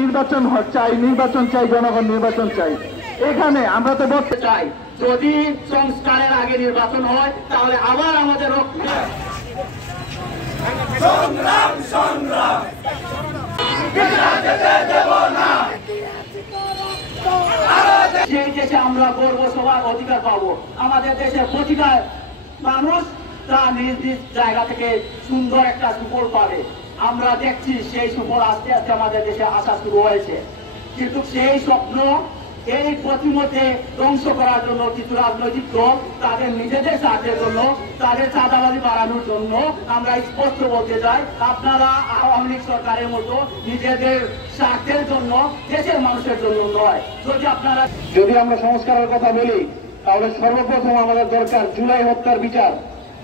নির্বাচন চাই, নির্বাচন চাই, জনগণ নির্বাচন চাই। এখানে আমরা তো বলতে চাই যদি সংস্কারের আগে নির্বাচন হয় তাহলে আবার আমাদের সেই দেশে আমরা গর্ব সবার অধিকার পাবো। আমাদের দেশের প্রতিটা মানুষ তার নিজ নিজ জায়গা থেকে সুন্দর একটা সুফল পাবে। আমরা দেখছি সেই সুফল আস্তে আস্তে আমাদের দেশে আসা শুরু হয়েছে, কিন্তু সেই স্বপ্ন এই প্রতিমধ্যে ধ্বংস করার জন্য কিছু রাজনৈতিক দল তাদের নিজেদের স্বার্থের জন্য, তাদের চাঁদাবাজি বাড়ানোর জন্য আমরা স্পষ্ট বলতে চাই, আপনারা আওয়ামী লীগ সরকারের মতো নিজেদের স্বার্থের জন্য, দেশের মানুষের জন্য নয়। যদি আমরা সংস্কারের কথা বলি তাহলে সর্বপ্রথম আমাদের দরকার জুলাই হত্যার বিচার,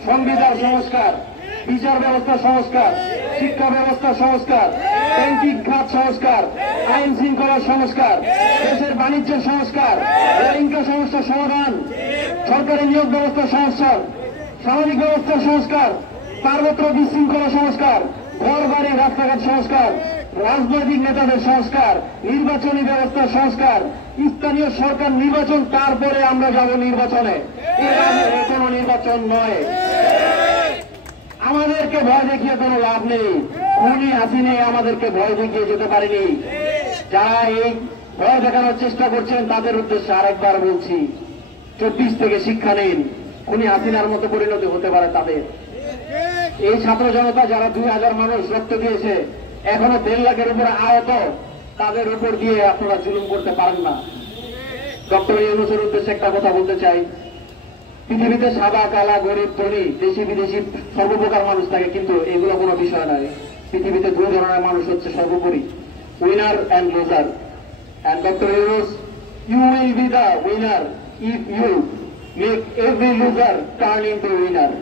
সংবিধান সংস্কার, বিচার ব্যবস্থা সংস্কার, শিক্ষা ব্যবস্থা সংস্কার, ব্যাংকিং খাত সংস্কার, আইন শৃঙ্খলা সংস্কার, দেশের বাণিজ্য সংস্কার, রোহিঙ্গা সমস্যার সমাধান, সরকারি নিয়োগ ব্যবস্থা সংস্কার, সামাজিক ব্যবস্থা সংস্কার, পার্বত্য বিশৃঙ্খলা সংস্কার, ঘর বাড়ি রাস্তাঘাট সংস্কার, রাজনৈতিক নেতাদের সংস্কার, নির্বাচনী ব্যবস্থা সংস্কার, স্থানীয় সরকার নির্বাচন, তারপরে আমরা যাব নির্বাচনে। কোনো নির্বাচন নয়। আমাদেরকে ভয় দেখিয়ে কোনো লাভ নেই। খুনি হাসিনে আমাদেরকে ভয় দেখিয়ে যেতে পারেনি। যারা এই ভয় দেখানোর চেষ্টা করছেন তাদের উদ্দেশ্যে আরেকবার বলছি, 24 থেকে শিক্ষা নিন। খুনি হাসিনার মতো পরিণতি হতে পারে তাদের। এই ছাত্র জনতা যারা 2000 মানুষ রক্ত দিয়েছে, এখনো 1.5 লাখের উপরে আহত, তাদের উপর দিয়ে আপনারা জুলুম করতে পারেন না। ডক্টর ইউনূসের উদ্দেশ্যে একটা কথা বলতে চাই, পৃথিবীতে সাদা কালা গরিব ধনী দেশি বিদেশি সর্বপ্রকার মানুষ থাকে, কিন্তু এগুলো কোনো বিষয় নয়। পৃথিবীতে 2 ধরনের মানুষ হচ্ছে সর্বোপরি, winner and loser. And doctor Yunus, you will be the winner if you make every loser turn into winner.